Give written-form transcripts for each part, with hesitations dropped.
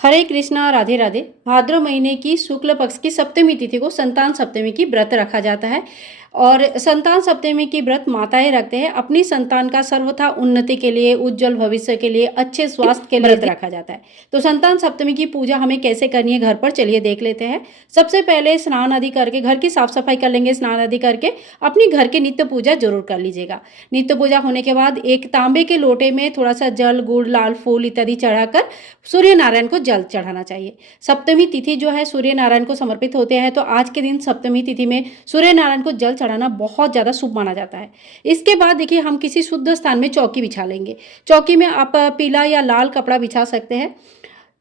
हरे कृष्णा, राधे राधे। भाद्र महीने की शुक्ल पक्ष की सप्तमी तिथि को संतान सप्तमी की व्रत रखा जाता है और संतान सप्तमी की व्रत माताएं रखते हैं अपनी संतान का सर्वथा उन्नति के लिए, उज्जवल भविष्य के लिए, अच्छे स्वास्थ्य के लिए व्रत रखा जाता है। तो संतान सप्तमी की पूजा हमें कैसे करनी है घर पर, चलिए देख लेते हैं। सबसे पहले स्नान आदि करके घर की साफ सफाई कर लेंगे। स्नान आदि करके अपनी घर की नित्य पूजा जरूर कर लीजिएगा। नित्य पूजा होने के बाद एक तांबे के लोटे में थोड़ा सा जल, गुड़, लाल फूल इत्यादि चढ़ाकर सूर्य नारायण को जल चढ़ाना चाहिए। सप्तमी तिथि जो है सूर्य नारायण को समर्पित होते हैं, तो आज के दिन सप्तमी तिथि में सूर्य नारायण को जल चढ़ाना बहुत ज़्यादा शुभ माना जाता है। इसके बाद देखिए हम किसी शुद्ध स्थान में चौकी बिछा लेंगे। चौकी में आप पीला या लाल कपड़ा बिछा सकते हैं।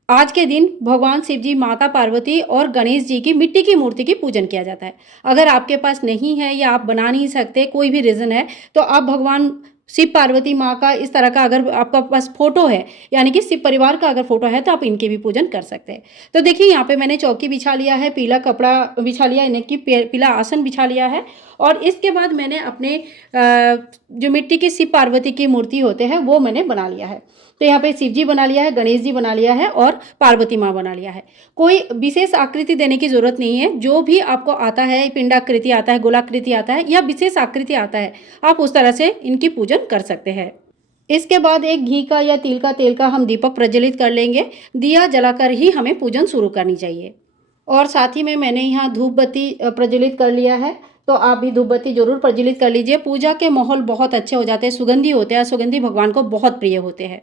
आज के दिन भगवान शिव जी, माता पार्वती और गणेश जी की मिट्टी की मूर्ति की पूजन किया जाता है। अगर आपके पास नहीं है या आप बना नहीं सकते, कोई भी रीज़न है, तो आप भगवान शिव पार्वती माँ का इस तरह का अगर आपका पास फोटो है, यानी कि शिव परिवार का अगर फोटो है, तो आप इनके भी पूजन कर सकते हैं। तो देखिए यहाँ पे मैंने चौकी बिछा लिया है, पीला कपड़ा बिछा लिया, इन्हें की पीला आसन बिछा लिया है और इसके बाद मैंने अपने जो मिट्टी की शिव पार्वती की मूर्ति होते हैं वो मैंने बना लिया है। तो यहाँ पे शिव जी बना लिया है, गणेश जी बना लिया है और पार्वती माँ बना लिया है। कोई विशेष आकृति देने की जरूरत नहीं है, जो भी आपको आता है, पिंडाकृति आता है, गोलाकृति आता है या विशेष आकृति आता है, आप उस तरह से इनकी पूजन कर सकते हैं। इसके बाद एक घी का या तिल का तेल का हम दीपक प्रज्वलित कर लेंगे। दिया जलाकर ही हमें पूजन शुरू करनी चाहिए। और साथ ही में मैंने यहाँ धूप बत्ती प्रज्वलित कर लिया है, तो आप भी धूप बत्ती जरूर प्रज्वलित कर लीजिए। पूजा के माहौल बहुत अच्छे हो जाते हैं, सुगंधी होते हैं, सुगंधी भगवान को बहुत प्रिय होते हैं।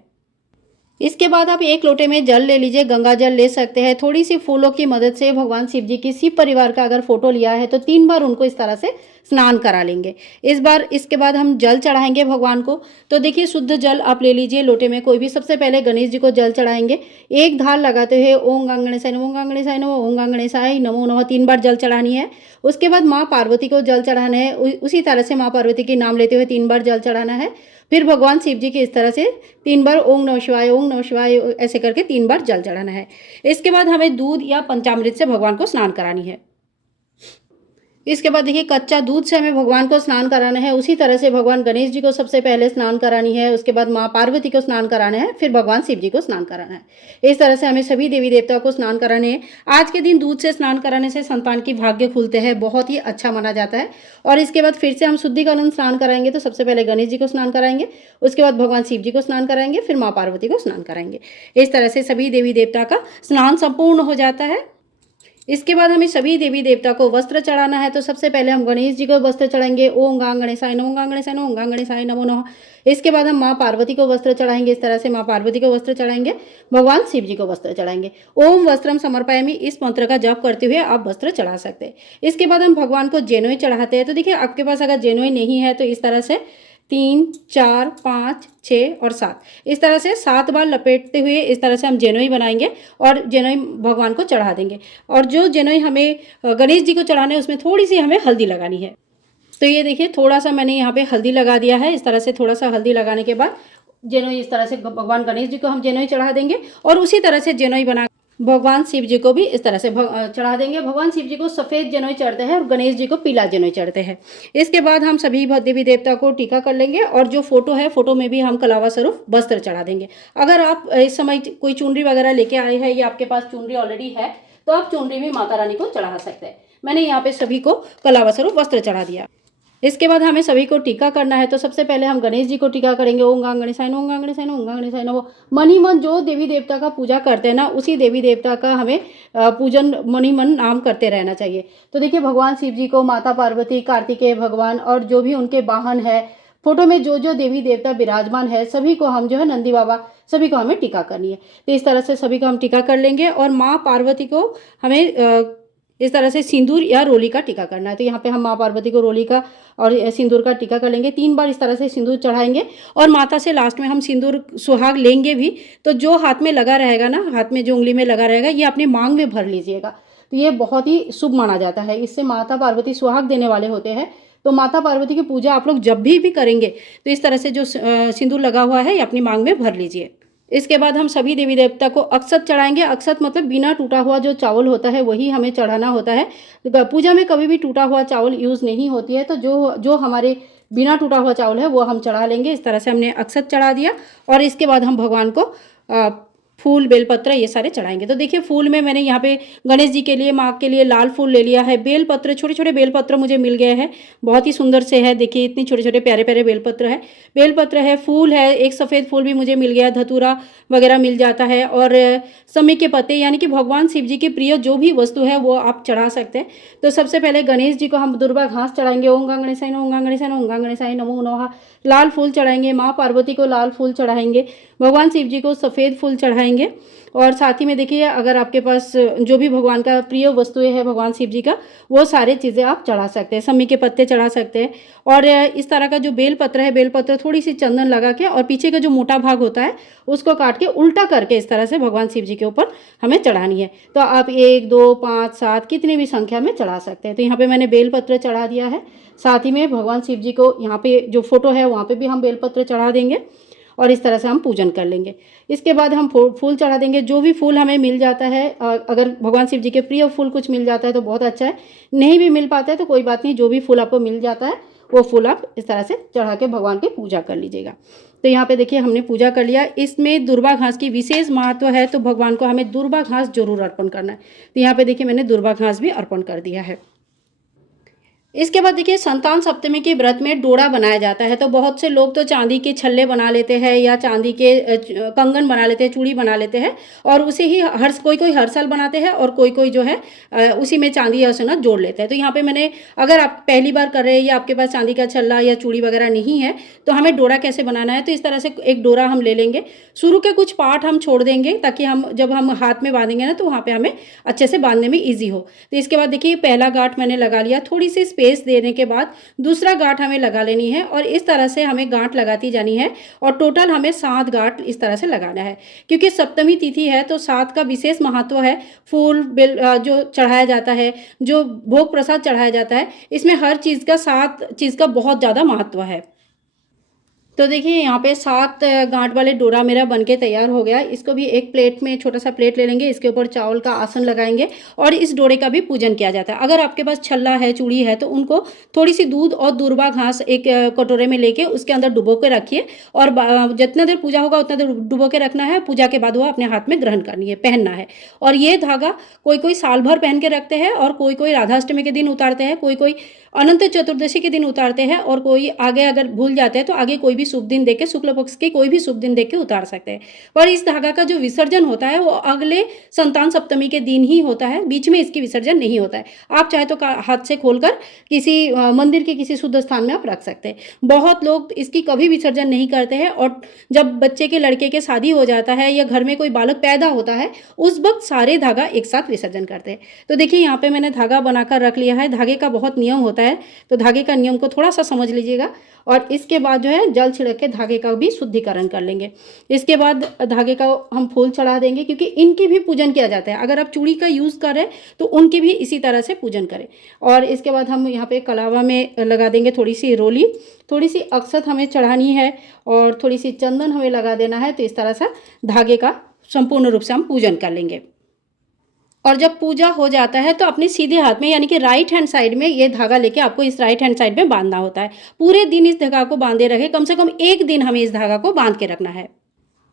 इसके बाद आप एक लोटे में जल ले लीजिए, गंगा जल ले सकते हैं। थोड़ी सी फूलों की मदद से भगवान शिव जी की, शिव परिवार का अगर फोटो लिया है तो 3 बार उनको इस तरह से स्नान करा लेंगे। इसके बाद हम जल चढ़ाएंगे भगवान को। तो देखिए शुद्ध जल आप ले लीजिए लोटे में कोई भी। सबसे पहले गणेश जी को जल चढ़ाएंगे। एक धार लगाते हुए ओम गंगणेशाय नमो, ओम गंगणेशाय नमो, ओम गंगणेशाय नमो नमः 3 बार जल चढ़ानी है। उसके बाद माँ पार्वती को जल चढ़ाना है। उसी तरह से माँ पार्वती के नाम लेते हुए 3 बार जल चढ़ाना है। फिर भगवान शिव जी की इस तरह से 3 बार ओम नमः शिवाय, ओम नमः शिवाय ऐसे करके 3 बार जल चढ़ाना है। इसके बाद हमें दूध या पंचामृत से भगवान को स्नान करानी है। इसके बाद देखिए कच्चा दूध से हमें भगवान को स्नान कराना है। उसी तरह से भगवान गणेश जी को सबसे पहले स्नान करानी है, उसके बाद माँ पार्वती को स्नान कराना है, फिर भगवान शिव जी को स्नान कराना है। इस तरह से हमें सभी देवी देवताओं को स्नान कराने हैं। आज के दिन दूध से स्नान कराने से संतान की भाग्य खुलते हैं, बहुत ही अच्छा माना जाता है। और इसके बाद फिर से हम शुद्धिकरण स्नान कराएंगे। तो सबसे पहले गणेश जी को स्नान कराएंगे, उसके बाद भगवान शिव जी को स्नान कराएंगे, फिर माँ पार्वती को स्नान कराएंगे। इस तरह से सभी देवी देवता का स्नान संपूर्ण हो जाता है। इसके बाद हमें सभी देवी देवता को वस्त्र चढ़ाना है। तो सबसे पहले हम गणेश जी को वस्त्र चढ़ाएंगे, ओम गां गणेशाय नमो, गां गणेशाय नमो, गां गणेशाय नमो नमः। इसके बाद हम माँ पार्वती को वस्त्र चढ़ाएंगे। इस तरह से माँ पार्वती को वस्त्र चढ़ाएंगे, भगवान शिव जी को वस्त्र चढ़ाएंगे। ओम वस्त्रम समर्पयामि, इस मंत्र का जप करते हुए आप वस्त्र चढ़ा सकते हैं। इसके बाद हम भगवान को जेनोई चढ़ाते हैं। तो देखिए आपके पास अगर जेनोई नहीं है तो इस तरह से 3, 4, 5, 6 और 7, इस तरह से 7 बार लपेटते हुए इस तरह से हम जेनोई बनाएंगे और जेनोई भगवान को चढ़ा देंगे। और जो जेनोई हमें गणेश जी को चढ़ाना है उसमें थोड़ी सी हमें हल्दी लगानी है। तो ये देखिए थोड़ा सा मैंने यहाँ पे हल्दी लगा दिया है। इस तरह से थोड़ा सा हल्दी लगाने के बाद जेनोई इस तरह से भगवान गणेश जी को हम जेनोई चढ़ा देंगे और उसी तरह से जेनोई बना भगवान शिव जी को भी इस तरह से चढ़ा देंगे। भगवान शिव जी को सफ़ेद जनेऊ चढ़ते हैं और गणेश जी को पीला जनेऊ चढ़ते हैं। इसके बाद हम सभी देवी देवता को टीका कर लेंगे और जो फोटो है फोटो में भी हम कलावा स्वरूप वस्त्र चढ़ा देंगे। अगर आप इस समय कोई चुनरी वगैरह लेके आए हैं या आपके पास चुनरी ऑलरेडी है तो आप चुनरी भी माता रानी को चढ़ा सकते हैं। मैंने यहाँ पे सभी को कलावा स्वरूप वस्त्र चढ़ा दिया। इसके बाद हमें सभी को टीका करना है। तो सबसे पहले हम गणेश जी को टीका करेंगे, ओम गां गणेशाय नमः, ओम गां गणेशाय नमः, ओम गां गणेशाय नमः। मन ही मन जो देवी देवता का पूजा करते हैं ना, उसी देवी देवता का हमें पूजन मन ही मन नाम करते रहना चाहिए। तो देखिए भगवान शिव जी को, माता पार्वती, कार्तिकेय भगवान और जो भी उनके वाहन है, फोटो में जो जो देवी देवता विराजमान है, सभी को हम जो है नंदी बाबा, सभी को हमें टीका करनी है। तो इस तरह से सभी को हम टीका कर लेंगे और माँ पार्वती को हमें इस तरह से सिंदूर या रोली का टीका करना है। तो यहाँ पे हम माँ पार्वती को रोली का और सिंदूर का टीका कर लेंगे। 3 बार इस तरह से सिंदूर चढ़ाएंगे और माता से लास्ट में हम सिंदूर सुहाग लेंगे भी। तो जो हाथ में लगा रहेगा ना, हाथ में जो उंगली में लगा रहेगा, ये अपने मांग में भर लीजिएगा। तो ये बहुत ही शुभ माना जाता है। इससे माता पार्वती सुहाग देने वाले होते हैं। तो माता पार्वती की पूजा आप लोग जब भी करेंगे तो इस तरह से जो सिंदूर लगा हुआ है ये अपनी मांग में भर लीजिए। इसके बाद हम सभी देवी देवता को अक्षत चढ़ाएंगे। अक्षत मतलब बिना टूटा हुआ जो चावल होता है वही हमें चढ़ाना होता है। पूजा में कभी भी टूटा हुआ चावल यूज़ नहीं होती है। तो जो हमारे बिना टूटा हुआ चावल है वो हम चढ़ा लेंगे। इस तरह से हमने अक्षत चढ़ा दिया और इसके बाद हम भगवान को फूल, बेलपत्र ये सारे चढ़ाएँगे। तो देखिए फूल में मैंने यहाँ पे गणेश जी के लिए, माँ के लिए लाल फूल ले लिया है। बेलपत्र, छोटे-छोटे बेलपत्र मुझे मिल गए हैं, बहुत ही सुंदर से है, देखिए इतनी छोटे-छोटे प्यारे-प्यारे बेलपत्र है। बेलपत्र है, फूल है, एक सफ़ेद फूल भी मुझे मिल गया, धतूरा वगैरह मिल जाता है और समी के पत्ते, यानी कि भगवान शिव जी के प्रिय जो भी वस्तु है वो आप चढ़ा सकते हैं। तो सबसे पहले गणेश जी को हम दुर्वा घास चढ़ाएँगे, ओम गं गणेशाय नमः, ओम गं गणेशाय नमः, ओम गं गणेशाय नमो नमः। लाल फूल चढ़ाएँगे, माँ पार्वती को लाल फूल चढ़ाएँगे, भगवान शिव जी को सफ़ेद फूल चढ़ाएँगे और साथ ही में देखिए अगर आपके पास जो भी भगवान का प्रिय वस्तुएँ हैं भगवान शिव जी का, वो सारी चीज़ें आप चढ़ा सकते हैं। समी के पत्ते चढ़ा सकते हैं और इस तरह का जो बेलपत्र है, बेलपत्र थोड़ी-सी चंदन लगा के और पीछे का जो मोटा भाग होता है, उसको काट के उल्टा करके इस तरह से भगवान शिव जी के ऊपर हमें चढ़ानी है। तो आप 1, 2, 5, 7 कितनी भी संख्या में चढ़ा सकते हैं। तो यहाँ पे मैंने बेलपत्र चढ़ा दिया है। साथ ही में भगवान शिव जी को यहाँ पे जो फ़ोटो है वहाँ पे भी हम बेलपत्र चढ़ा देंगे और इस तरह से हम पूजन कर लेंगे। इसके बाद हम फूल चढ़ा देंगे, जो भी फूल हमें मिल जाता है, अगर भगवान शिव जी के प्रिय फूल कुछ मिल जाता है तो बहुत अच्छा है, नहीं भी मिल पाता है तो कोई बात नहीं, जो भी फूल आपको मिल जाता है वो फूल आप इस तरह से चढ़ा के भगवान की पूजा कर लीजिएगा। तो यहाँ पे देखिए हमने पूजा कर लिया। इसमें दुर्वा घास की विशेष महत्व है, तो भगवान को हमें दुर्वा घास जरूर अर्पण करना है। तो यहाँ पे देखिए मैंने दुर्वा घास भी अर्पण कर दिया है। इसके बाद देखिए संतान सप्तमी के व्रत में डोरा बनाया जाता है। तो बहुत से लोग तो चांदी के छल्ले बना लेते हैं या चांदी के कंगन बना लेते हैं, चूड़ी बना लेते हैं और उसे ही कोई हर साल बनाते हैं और कोई जो है उसी में चांदी या सोना जोड़ लेते हैं। तो यहाँ पे मैंने, अगर आप पहली बार कर रहे हैं या आपके पास चांदी का छल्ला या चूड़ी वगैरह नहीं है तो हमें डोरा कैसे बनाना है, तो इस तरह से एक डोरा हम ले लेंगे। शुरू के कुछ पार्ट हम छोड़ देंगे ताकि हम जब हम हाथ में बांधेंगे ना तो वहाँ पे हमें अच्छे से बांधने में ईजी हो। तो इसके बाद देखिए पहला गांठ मैंने लगा लिया, थोड़ी सी स्पेस देने के बाद दूसरा गांठ हमें लगा लेनी है और इस तरह से हमें गांठ लगाती जानी है और टोटल हमें 7 गांठ इस तरह से लगाना है। क्योंकि सप्तमी तिथि है तो 7 का विशेष महत्व है। फूल बेल जो चढ़ाया जाता है, जो भोग प्रसाद चढ़ाया जाता है, इसमें हर चीज़ का 7 चीज़ का बहुत ज़्यादा महत्व है। तो देखिए यहाँ पे 7 गांठ वाले डोरा मेरा बनके तैयार हो गया। इसको भी एक प्लेट में, छोटा सा प्लेट ले लेंगे, इसके ऊपर चावल का आसन लगाएंगे और इस डोरे का भी पूजन किया जाता है। अगर आपके पास छल्ला है, चूड़ी है तो उनको थोड़ी सी दूध और दूर्वा घास एक कटोरे में लेके उसके अंदर डुबो के रखिए और जितना देर पूजा होगा उतना देर डुबो के रखना है। पूजा के बाद वो अपने हाथ में ग्रहण करनी है, पहनना है। और ये धागा कोई साल भर पहन के रखते हैं और कोई राधाष्टमी के दिन उतारते हैं, कोई अनंत चतुर्दशी के दिन उतारते हैं और कोई आगे अगर भूल जाते हैं तो आगे कोई भी शुभ दिन देख के, शुक्ल पक्ष के कोई भी शुभ दिन देख के उतार सकते हैं। पर इस धागा का जो विसर्जन होता है वो अगले संतान सप्तमी के दिन ही होता है, बीच में इसकी विसर्जन नहीं होता है। आप चाहे तो हाथ से खोलकर किसी मंदिर के किसी शुद्ध स्थान में आप रख सकते हैं। बहुत लोग इसकी कभी विसर्जन नहीं करते हैं और जब बच्चे के, लड़के के शादी हो जाता है या घर में कोई बालक पैदा होता है उस वक्त सारे धागा एक साथ विसर्जन करते हैं। तो देखिए यहाँ पे मैंने धागा बनाकर रख लिया है। धागे का बहुत नियम होता है, तो धागे का नियम को थोड़ा सा समझ लीजिएगा और इसके बाद जो है जल छिड़क के धागे का भी शुद्धिकरण कर लेंगे। इसके बाद धागे का हम फूल चढ़ा देंगे क्योंकि इनकी भी पूजन किया जाता है। अगर आप चूड़ी का यूज़ कर रहे हैं तो उनकी भी इसी तरह से पूजन करें। और इसके बाद हम यहाँ पे कलावा में लगा देंगे थोड़ी सी रोली, थोड़ी सी अक्षत हमें चढ़ानी है और थोड़ी सी चंदन हमें लगा देना है। तो इस तरह से धागे का संपूर्ण रूप से हम पूजन कर लेंगे। और जब पूजा हो जाता है तो अपने सीधे हाथ में, यानी कि राइट हैंड साइड में ये धागा लेके आपको इस राइट हैंड साइड में बांधना होता है। पूरे दिन इस धागा को बांधे रहे, कम से कम 1 दिन हमें इस धागा को बांध के रखना है।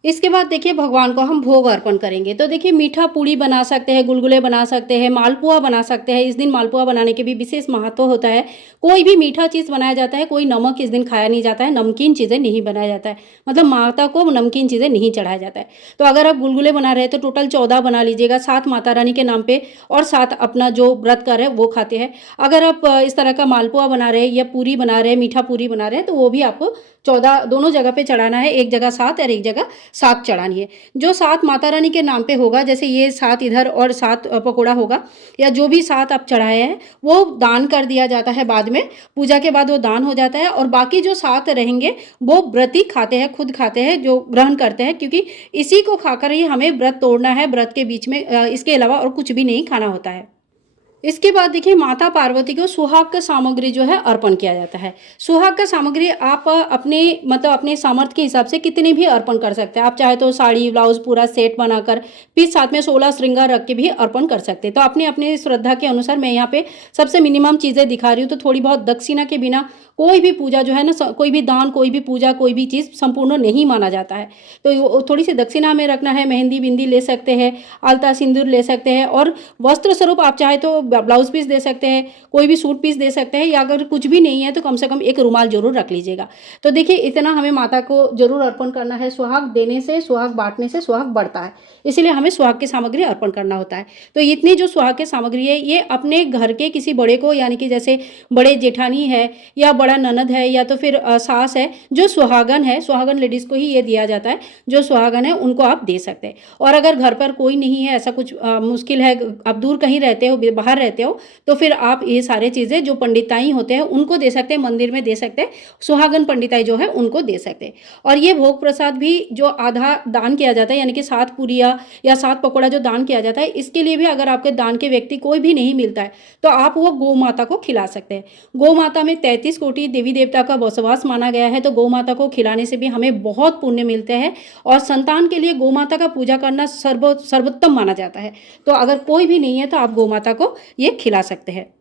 इसके बाद देखिए भगवान को हम भोग अर्पण करेंगे। तो देखिए मीठा पूड़ी बना सकते हैं, गुलगुले बना सकते हैं, मालपुआ बना सकते हैं। इस दिन मालपुआ बनाने के भी विशेष महत्व होता है। कोई भी मीठा चीज़ बनाया जाता है, कोई नमक इस दिन खाया नहीं जाता है, नमकीन चीज़ें नहीं बनाया जाता है, मतलब माता को नमकीन चीज़ें नहीं चढ़ाया जाता है। तो अगर आप गुलगुले बना रहे हैं तो टोटल 14 बना लीजिएगा, 7 माता रानी के नाम पे और 7 अपना जो व्रत कर रहे हैं वो खाते हैं। अगर आप इस तरह का मालपुआ बना रहे हैं या पूरी बना रहे हैं, मीठा पूरी बना रहे हैं, तो वो भी आपको 14 दोनों जगह पे चढ़ाना है। एक जगह 7 और एक जगह 7 चढ़ानी है। जो 7 माता रानी के नाम पे होगा, जैसे ये 7 इधर और 7 पकोड़ा होगा, या जो भी 7 आप चढ़ाए हैं वो दान कर दिया जाता है। बाद में पूजा के बाद वो दान हो जाता है और बाकी जो 7 रहेंगे वो व्रती खाते हैं, खुद खाते हैं, जो ग्रहण करते हैं, क्योंकि इसी को खाकर ही हमें व्रत तोड़ना है। व्रत के बीच में इसके अलावा और कुछ भी नहीं खाना होता है। इसके बाद देखिए माता पार्वती को सुहाग का सामग्री जो है अर्पण किया जाता है। सुहाग का सामग्री आप अपने मतलब अपने सामर्थ्य के हिसाब से कितने भी अर्पण कर सकते हैं। आप चाहे तो साड़ी ब्लाउज पूरा सेट बनाकर फिर साथ में 16 श्रृंगार रख के भी अर्पण कर सकते हैं। तो अपने अपने श्रद्धा के अनुसार मैं यहाँ पे सबसे मिनिमम चीज़ें दिखा रही हूँ। तो थोड़ी बहुत दक्षिणा के बिना कोई भी पूजा जो है ना, कोई भी दान, कोई भी पूजा, कोई भी चीज़ संपूर्ण नहीं माना जाता है। तो थोड़ी सी दक्षिणा में रखना है, मेहंदी बिंदी ले सकते हैं, आलता सिंदूर ले सकते हैं, और वस्त्र स्वरूप आप चाहे तो ब्लाउज पीस दे सकते हैं, कोई भी सूट पीस दे सकते हैं, या अगर कुछ भी नहीं है तो कम से कम एक रुमाल जरूर रख लीजिएगा। तो देखिए इतना हमें माता को जरूर अर्पण करना है। सुहाग देने से, सुहाग बांटने से सुहाग बढ़ता है, इसीलिए हमें सुहाग की सामग्री अर्पण करना होता है। तो इतनी जो सुहाग की सामग्री है ये अपने घर के किसी बड़े को, यानी कि जैसे बड़े जेठानी है या बड़ा ननद है या तो फिर सास है, जो सुहागन है, सुहागन लेडीज़ को ही ये दिया जाता है, जो सुहागन है उनको आप दे सकते हैं। और अगर घर पर कोई नहीं है, ऐसा कुछ मुश्किल है, आप दूर कहीं रहते हो, बाहर रहते हो, तो फिर आप ये सारे चीज़ें जो पंडिताई होते हैं उनको दे सकते हैं, मंदिर में दे सकते हैं, सुहागन पंडिताई जो है उनको दे सकते हैं। और ये भोग प्रसाद भी जो आधा दान किया जाता है, यानी कि 7 पूरियाँ या 7 पकौड़ा जो दान किया जाता है, इसके लिए भी अगर आपके दान के व्यक्ति कोई भी नहीं मिलता है तो आप वो गौ माता को खिला सकते हैं। गौ माता में 33 कोटि देवी देवता का बसवास माना गया है, तो गौ माता को खिलाने से भी हमें बहुत पुण्य मिलते हैं। और संतान के लिए गौ माता का पूजा करना सर्वोत्तम माना जाता है। तो अगर कोई भी नहीं है तो आप गौ माता को ये खिला सकते हैं।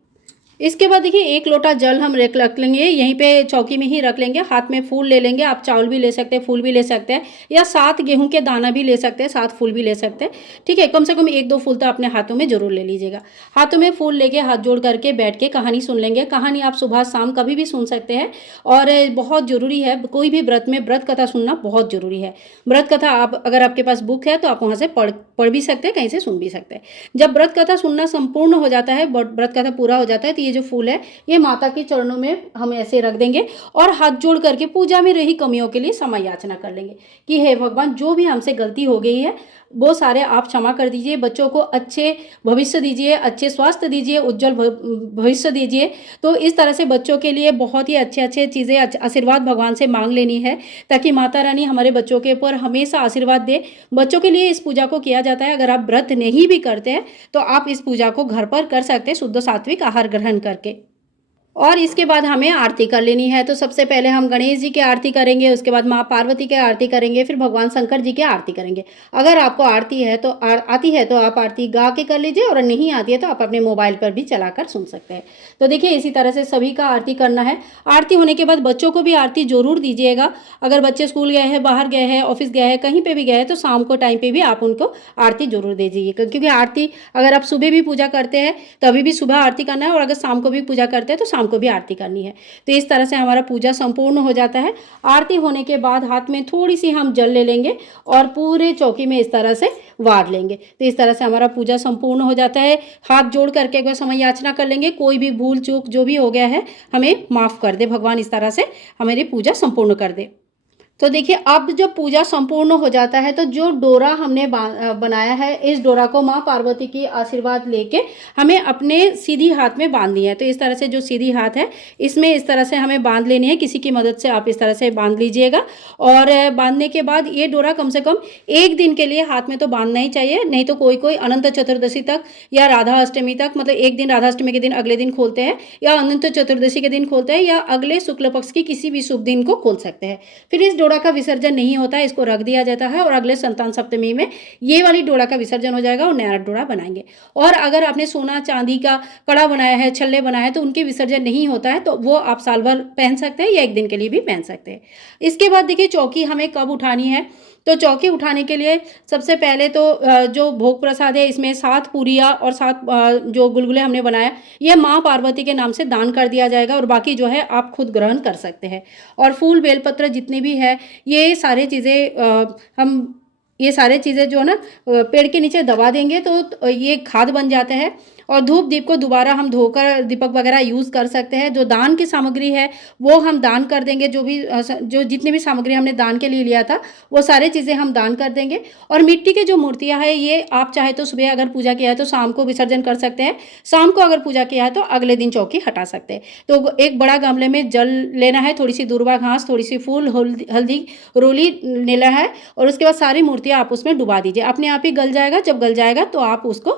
इसके बाद देखिए 1 लोटा जल हम रख लेंगे, यहीं पे चौकी में ही रख लेंगे, हाथ में फूल ले लेंगे, आप चावल भी ले सकते हैं, फूल भी ले सकते हैं, या 7 गेहूं के दाना भी ले सकते हैं, 7 फूल भी ले सकते हैं। ठीक है, कम से कम 1-2 फूल तो अपने हाथों में जरूर ले लीजिएगा। हाथों में फूल लेके हाथ जोड़ करके बैठ के कहानी सुन लेंगे। कहानी आप सुबह शाम कभी भी सुन सकते हैं, और बहुत जरूरी है, कोई भी व्रत में व्रत कथा सुनना बहुत जरूरी है। व्रत कथा आप अगर आपके पास बुक है तो आप वहाँ से पढ़ भी सकते हैं, कहीं से सुन भी सकते हैं। जब व्रत कथा सुनना संपूर्ण हो जाता है, व्रत कथा पूरा हो जाता है, तो ये जो फूल है ये माता के चरणों में हम ऐसे रख देंगे और हाथ जोड़ करके पूजा में रही कमियों के लिए क्षमा याचना कर लेंगे कि हे भगवान, जो भी हमसे गलती हो गई है वो सारे आप क्षमा कर दीजिए, बच्चों को अच्छे भविष्य दीजिए, अच्छे स्वास्थ्य दीजिए, उज्जवल भविष्य दीजिए। तो इस तरह से बच्चों के लिए बहुत ही अच्छे अच्छे चीज़ें, आशीर्वाद भगवान से मांग लेनी है, ताकि माता रानी हमारे बच्चों के ऊपर हमेशा आशीर्वाद दे। बच्चों के लिए इस पूजा को किया जाता है। अगर आप व्रत नहीं भी करते हैं तो आप इस पूजा को घर पर कर सकते हैं, शुद्ध सात्विक आहार ग्रहण करके। और इसके बाद हमें आरती कर लेनी है। तो सबसे पहले हम गणेश जी की आरती करेंगे, उसके बाद माँ पार्वती की आरती करेंगे, फिर भगवान शंकर जी की आरती करेंगे। अगर आपको आरती है तो आती है तो आप आरती गा के कर लीजिए, और नहीं आती है तो आप अपने मोबाइल पर भी चलाकर सुन सकते हैं। तो देखिए इसी तरह से सभी का आरती करना है। आरती होने के बाद बच्चों को भी आरती जरूर दीजिएगा। अगर बच्चे स्कूल गए हैं, बाहर गए हैं, ऑफिस गए हैं, कहीं पर भी गए हैं, तो शाम को टाइम पर भी आप उनको आरती जरूर दे दीजिएगा, क्योंकि आरती अगर आप सुबह भी पूजा करते हैं तभी भी सुबह आरती करना है, और अगर शाम को भी पूजा करते हैं तो शाम को भी आरती करनी है। तो इस तरह से हमारा पूजा संपूर्ण हो जाता है। आरती होने के बाद हाथ में थोड़ी सी हम जल ले लेंगे और पूरे चौकी में इस तरह से वार लेंगे। तो इस तरह से हमारा पूजा संपूर्ण हो जाता है। हाथ जोड़ करके एक बार समय याचना कर लेंगे, कोई भी भूल चूक जो भी हो गया है हमें माफ कर दे भगवान, इस तरह से हमारी पूजा संपूर्ण कर दे। तो देखिए अब जब पूजा संपूर्ण हो जाता है तो जो डोरा हमने बनाया है, इस डोरा को माँ पार्वती की आशीर्वाद लेके हमें अपने सीधी हाथ में बांधनी है। तो इस तरह से जो सीधी हाथ है इसमें इस तरह से हमें बांध लेनी है। किसी की मदद से आप इस तरह से बांध लीजिएगा, और बांधने के बाद ये डोरा कम से कम 1 दिन के लिए हाथ में तो बांधना ही चाहिए, नहीं तो कोई कोई अनंत चतुर्दशी तक या राधा अष्टमी तक, मतलब एक दिन राधा अष्टमी के दिन अगले दिन खोलते हैं, या अनंत चतुर्दशी के दिन खोलते हैं, या अगले शुक्ल पक्ष की किसी भी शुभ दिन को खोल सकते हैं। फिर इस डोरा का विसर्जन नहीं होता है, इसको रख दिया जाता है, और अगले संतान सप्तमी में ये वाली डोरा का विसर्जन हो जाएगा और नया डोरा बनाएंगे। और अगर आपने सोना चांदी का कड़ा बनाया है, छल्ले बनाए हैं, तो उनके विसर्जन नहीं होता है, तो वो आप साल भर पहन सकते हैं या 1 दिन के लिए भी पहन सकते हैं। इसके बाद देखिए चौकी हमें कब उठानी है। तो चौकी उठाने के लिए सबसे पहले तो जो भोग प्रसाद है इसमें 7 पूरियाँ और 7 जो गुलगुले हमने बनाया, ये माँ पार्वती के नाम से दान कर दिया जाएगा, और बाकी जो है आप खुद ग्रहण कर सकते हैं। और फूल बेलपत्र जितने भी है, ये सारे चीज़ें हम ये सारे चीज़ें जो है ना पेड़ के नीचे दबा देंगे तो ये खाद बन जाते हैं। और धूप दीप को दोबारा हम धोकर दीपक वगैरह यूज़ कर सकते हैं। जो दान की सामग्री है वो हम दान कर देंगे, जो जितनी भी सामग्री हमने दान के लिए लिया था वो सारी चीज़ें हम दान कर देंगे। और मिट्टी की जो मूर्तियाँ हैं ये आप चाहे तो सुबह अगर पूजा किया है तो शाम को विसर्जन कर सकते हैं, शाम को अगर पूजा किया है तो अगले दिन चौकी हटा सकते हैं। तो एक बड़ा गमले में जल लेना है, थोड़ी सी दूर्वा घास, थोड़ी सी फूल, हल्दी, रोली लेना है, और उसके बाद सारी मूर्तियाँ आप उसमें डुबा दीजिए, अपने आप ही गल जाएगा। जब गल जाएगा तो आप उसको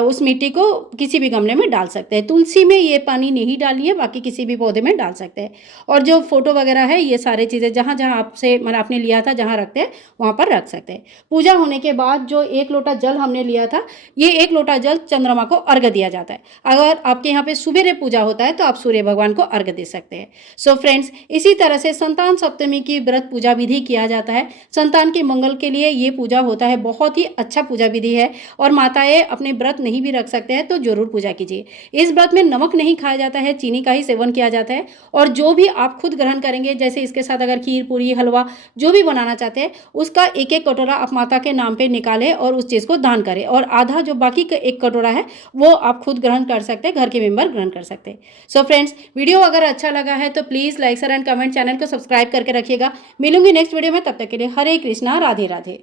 उस मिट्टी को किसी भी गमले में डाल सकते हैं। तुलसी में ये पानी नहीं डालनी है, बाकी किसी भी पौधे में डाल सकते हैं। और जो फ़ोटो वगैरह है, ये सारी चीज़ें जहाँ जहाँ आपसे मतलब आपने लिया था जहाँ रखते हैं वहाँ पर रख सकते हैं। पूजा होने के बाद जो 1 लोटा जल हमने लिया था, ये 1 लोटा जल चंद्रमा को अर्घ्य दिया जाता है। अगर आपके यहाँ पे सुबेरे पूजा होता है तो आप सूर्य भगवान को अर्घ्य दे सकते हैं। सो फ्रेंड्स, इसी तरह से संतान सप्तमी की व्रत पूजा विधि किया जाता है। संतान के मंगल के लिए ये पूजा होता है, बहुत ही अच्छा पूजा विधि है। और माताएं अपने व्रत नहीं भी रख सकते हैं तो जरूर पूजा कीजिए। इस व्रत में नमक नहीं खाया जाता है, चीनी का ही सेवन किया जाता है। और जो भी आप खुद ग्रहण करेंगे, जैसे इसके साथ अगर खीर पूरी हलवा जो भी बनाना चाहते हैं, उसका एक एक कटोरा आप माता के नाम पे निकालें और उस चीज़ को दान करें। और आधा जो बाकी का एक कटोरा है वो आप खुद ग्रहण कर सकते हैं, घर के मेंबर ग्रहण कर सकते हैं। सो फ्रेंड्स, वीडियो अगर अच्छा लगा है तो please like share and comment, channel को सब्सक्राइब करके रखिएगा। मिलूंगी नेक्स्ट वीडियो में, तब तक के लिए हरे कृष्णा, राधे राधे।